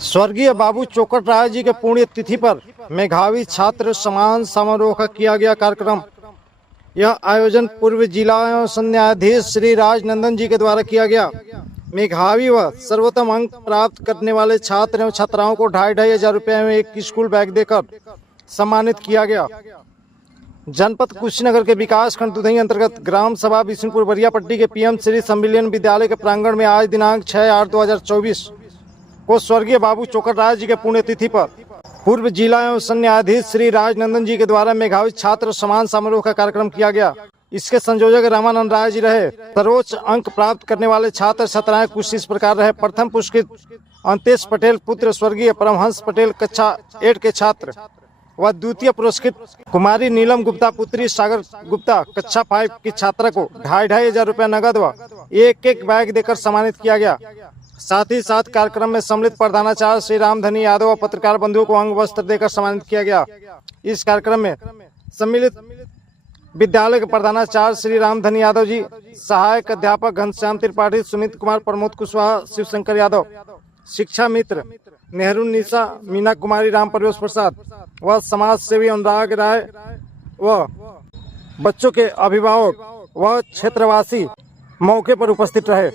स्वर्गीय बाबू चौकट राय जी के पुण्य तिथि पर मेधावी छात्र सम्मान समारोह का किया गया कार्यक्रम। यह आयोजन पूर्व जिला एवं न्यायाधीश श्री राजनंदन जी के द्वारा किया गया। मेधावी व सर्वोत्तम अंक प्राप्त करने वाले छात्र एवं छात्राओं को 2,500 रुपये में एक स्कूल बैग देकर सम्मानित किया गया। जनपद कुशीनगर के विकास खंड दुधई अंतर्गत ग्राम सभा बिशनपुर बरियापट्टी के पीएम श्री सम्मिलन विद्यालय के प्रांगण में आज दिनांक 6/8/2024 को स्वर्गीय बाबू चौकट राय जी के पुण्यतिथि पर पूर्व जिला एवं न्यायाधीश श्री राजनंदन जी के द्वारा मेधावी छात्र सम्मान समारोह का कार्यक्रम किया गया। इसके संयोजक रामानंद राय जी रहे। सर्वोच्च अंक प्राप्त करने वाले छात्र छात्राएं कुछ इस प्रकार रहे। प्रथम पुरस्कृत अंतेश पटेल पुत्र स्वर्गीय परमहंस पटेल कक्षा 8 के छात्र व द्वितीय पुरस्कृत कुमारी नीलम गुप्ता पुत्री सागर गुप्ता कक्षा 5 की छात्रा को 2,500 रुपये नगद व एक बैग देकर सम्मानित किया गया। साथ ही साथ कार्यक्रम में सम्मिलित प्रधानाचार्य श्री रामधनी यादव व पत्रकार बंधुओं को अंग वस्त्र देकर सम्मानित किया गया। इस कार्यक्रम में सम्मिलित विद्यालय के प्रधानाचार्य श्री रामधनी यादव जी, सहायक अध्यापक घनश्याम त्रिपाठी, सुमित कुमार, प्रमोद कुशवाहा, शिवशंकर यादव, शिक्षा मित्र नेहरू निशा, मीना कुमारी, राम प्रवेश प्रसाद व समाज सेवी अनुराग राय व बच्चों के अभिभावक व क्षेत्रवासी मौके पर उपस्थित रहे।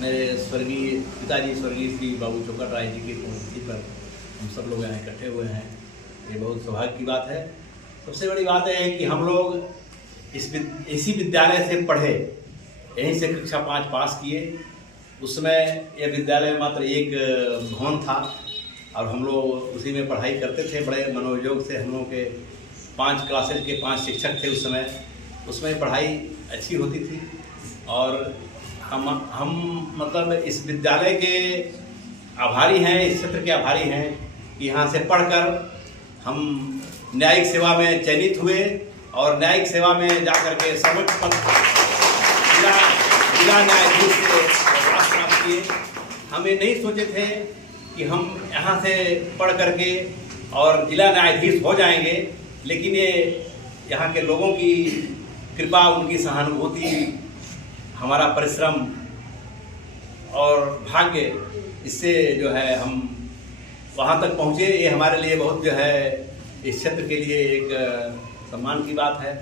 मेरे स्वर्गीय पिताजी स्वर्गीय श्री बाबू चौकट राय जी की पुण्यतिथि पर हम सब लोग यहाँ इकट्ठे हुए हैं। ये बहुत सौभाग्य की बात है। सबसे बड़ी बात है कि हम लोग इसी विद्यालय से पढ़े, यहीं से कक्षा 5 पास किए। उस समय यह विद्यालय में मात्र एक भवन था और हम लोग उसी में पढ़ाई करते थे। बड़े मनोयोग से हम लोग के 5 क्लासेज के 5 शिक्षक थे उस समय। उसमें पढ़ाई अच्छी होती थी और हम मतलब इस विद्यालय के आभारी हैं, इस क्षेत्र के आभारी हैं कि यहाँ से पढ़कर हम न्यायिक सेवा में चयनित हुए और न्यायिक सेवा में जाकर के सर्वोच्च पद जिला न्यायाधीश से अवकाश प्राप्त किए। हम ये नहीं सोचे थे कि हम यहाँ से पढ़ करके और जिला न्यायाधीश हो जाएंगे, लेकिन ये यहाँ के लोगों की कृपा, उनकी सहानुभूति, हमारा परिश्रम और भाग्य, इससे जो है हम वहाँ तक पहुँचे। ये हमारे लिए बहुत जो है इस क्षेत्र के लिए एक सम्मान की बात है।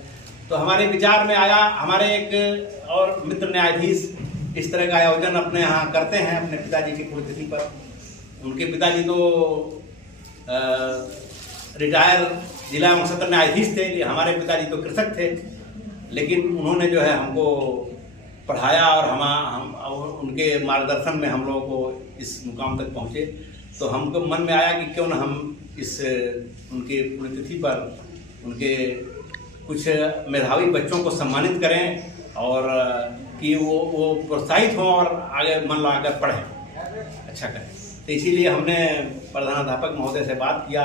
तो हमारे विचार में आया, हमारे एक और मित्र न्यायाधीश इस तरह का आयोजन अपने यहाँ करते हैं अपने पिताजी की पुण्यतिथि पर। उनके पिताजी तो रिटायर जिला एवं सत्र न्यायाधीश थे, हमारे पिताजी तो कृषक थे, लेकिन उन्होंने जो है हमको पढ़ाया और हम उनके मार्गदर्शन में हम लोगों को इस मुकाम तक पहुँचे। तो हमको मन में आया कि क्यों न हम इस उनके पुण्यतिथि पर उनके कुछ मेधावी बच्चों को सम्मानित करें और कि वो प्रोत्साहित हों और आगे मन लगाकर पढ़ें, अच्छा करें। तो इसीलिए हमने प्रधानाध्यापक महोदय से बात किया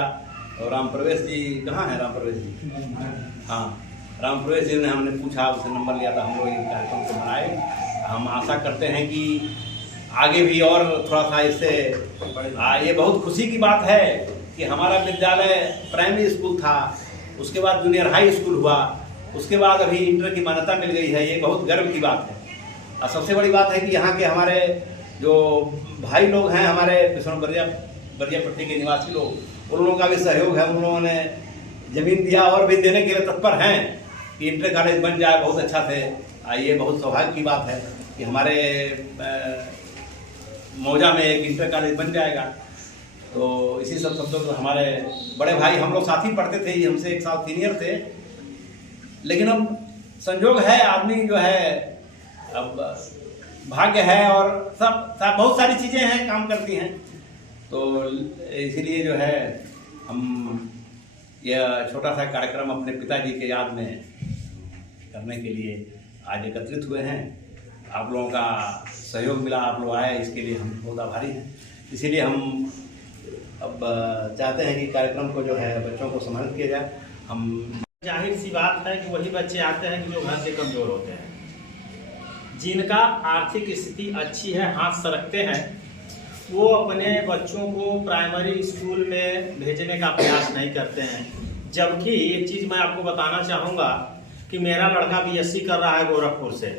और राम प्रवेश जी, कहाँ हैं राम प्रवेश जी? हाँ, राम प्रवेश जी ने हमने पूछा, उससे नंबर लिया था। हम लोग ये कार्यक्रम को बनाए। हम आशा करते हैं कि आगे भी और थोड़ा सा इससे ये बहुत खुशी की बात है कि हमारा विद्यालय प्राइमरी स्कूल था, उसके बाद जूनियर हाई स्कूल हुआ, उसके बाद अभी इंटर की मान्यता मिल गई है। ये बहुत गर्व की बात है। और सबसे बड़ी बात है कि यहाँ के हमारे जो भाई लोग हैं, हमारे बिशनपुर बरियापट्टी के निवासी लोग, उन लोगों का भी सहयोग है। उन लोगों ने जमीन दिया और भी देने के लिए तत्पर हैं कि इंटर कॉलेज बन जाए बहुत अच्छा से। ये बहुत सौभाग्य की बात है कि हमारे मौजा में एक इंटर कॉलेज बन जाएगा। तो इसी सब शब्दों को हमारे बड़े भाई, हम लोग साथ ही पढ़ते थे, हमसे 1 साल सीनियर थे, लेकिन अब संयोग है, आदमी जो है अब भाग्य है और सब बहुत सारी चीज़ें हैं, काम करती हैं। तो इसीलिए जो है हम यह छोटा सा कार्यक्रम अपने पिताजी के याद में करने के लिए आज एकत्रित हुए हैं। आप लोगों का सहयोग मिला, आप लोग आए, इसके लिए हम बहुत आभारी हैं। इसीलिए हम अब चाहते हैं कि कार्यक्रम को जो है बच्चों को सम्मानित किया जाए। हम जाहिर सी बात है कि वही बच्चे आते हैं कि जो घर से कमज़ोर होते हैं, जिनका आर्थिक स्थिति अच्छी है, हाथ सरकते हैं, वो अपने बच्चों को प्राइमरी स्कूल में भेजने का प्रयास नहीं करते हैं। जबकि एक चीज़ मैं आपको बताना चाहूँगा कि मेरा लड़का BSc कर रहा है गोरखपुर से।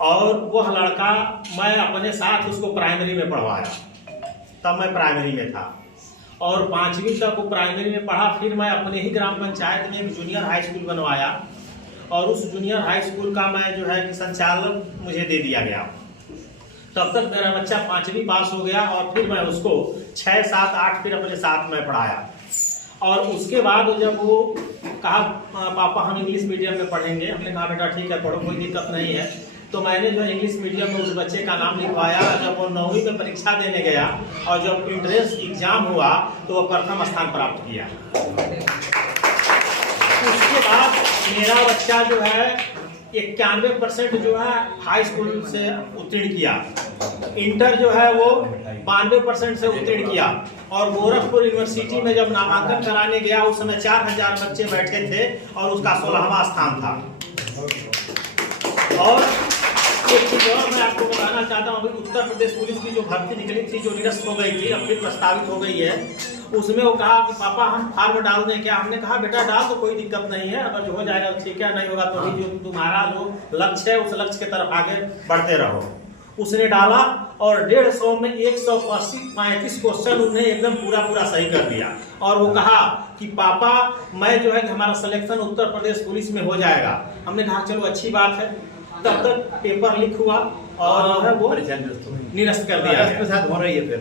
और वह लड़का मैं अपने साथ उसको प्राइमरी में पढ़वाया, तब मैं प्राइमरी में था और 5वीं तक वो प्राइमरी में पढ़ा। फिर मैं अपने ही ग्राम पंचायत में एक जूनियर हाई स्कूल बनवाया और उस जूनियर हाई स्कूल का मैं जो है कि संचालन मुझे दे दिया गया। तब तक मेरा बच्चा 5वीं पास हो गया और फिर मैं उसको 6, 7, 8 फिर अपने साथ में पढ़ाया। और उसके बाद जब वो कहा पापा हम इंग्लिश मीडियम में पढ़ेंगे, हमने कहा बेटा ठीक है पढ़ो, कोई दिक्कत नहीं है। तो मैंने जो इंग्लिश मीडियम में उस बच्चे का नाम लिखवाया। जब वो 9वीं में परीक्षा देने गया और जब इंट्रेंस एग्जाम हुआ तो वो प्रथम स्थान प्राप्त किया। उसके बाद मेरा बच्चा जो है 91% जो है हाई स्कूल से उत्तीर्ण किया, इंटर जो है वो 92% से उत्तीर्ण किया और गोरखपुर यूनिवर्सिटी में जब नामांकन कराने गया उस समय 4000 बच्चे बैठे थे और उसका 16वां स्थान था। और एक चीज और मैं आपको बताना चाहता हूँ, अभी उत्तर प्रदेश पुलिस की जो भर्ती निकली थी, जो निरस्त हो गई थी, अब भी प्रस्तावित हो गई है, उसमें वो कहा कि पापा हम फॉर्म डाल दें क्या? हमने कहा बेटा डाल तो कोई दिक्कत नहीं है, अगर जो हो जाएगा ठीक है, नहीं होगा तो भी जो तुम्हारा जो लक्ष्य है उस लक्ष्य की तरफ आगे बढ़ते रहो। उसने डाला और 150 में 135 क्वेश्चन उन्हें एकदम पूरा सही कर दिया और वो कहा कि पापा मैं जो है कि हमारा सिलेक्शन उत्तर प्रदेश पुलिस में हो जाएगा। हमने कहा चलो अच्छी बात है। तब तक पेपर लीक हुआ और जो है वो निरस्त कर दिया इसके साथ हो रही है फिर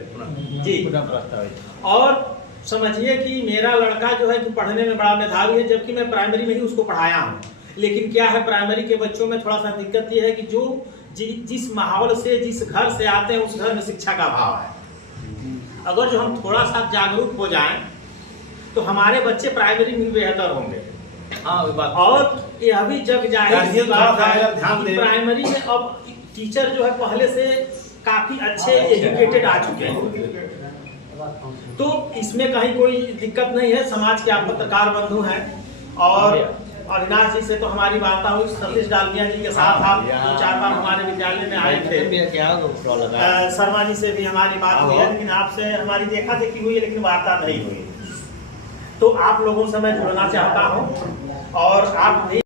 जी। और समझिए कि मेरा लड़का जो है कि पढ़ने में बड़ा मेधावी है, जबकि मैं प्राइमरी में ही उसको पढ़ाया हूँ। लेकिन क्या है, प्राइमरी के बच्चों में थोड़ा सा दिक्कत ये है कि जो जिस माहौल से जिस घर से आते हैं उस घर में शिक्षा का अभाव है। अगर जो हम थोड़ा सा जागरूक हो जाएं तो हमारे बच्चे प्राइमरी में बेहतर होंगे। हाँ बात। और यह भी जग जाहिर बात है ध्यान कि दें। प्राइमरी में अब टीचर जो है पहले से काफी अच्छे एजुकेटेड आ चुके हैं, तो इसमें कहीं कोई दिक्कत नहीं है। समाज के आप पत्रकार बंधु हैं और अविनाश जी से तो हमारी वार्ता हुई, सतीश डालमिया जी के साथ आप 2-4 बार हमारे विद्यालय में आए थे। शर्मा जी से भी हमारी बात हुई है, लेकिन आपसे हमारी देखा देखी हुई है लेकिन वार्ता नहीं हुई। तो आप लोगों से मैं जुड़ना चाहता हूँ और आप भी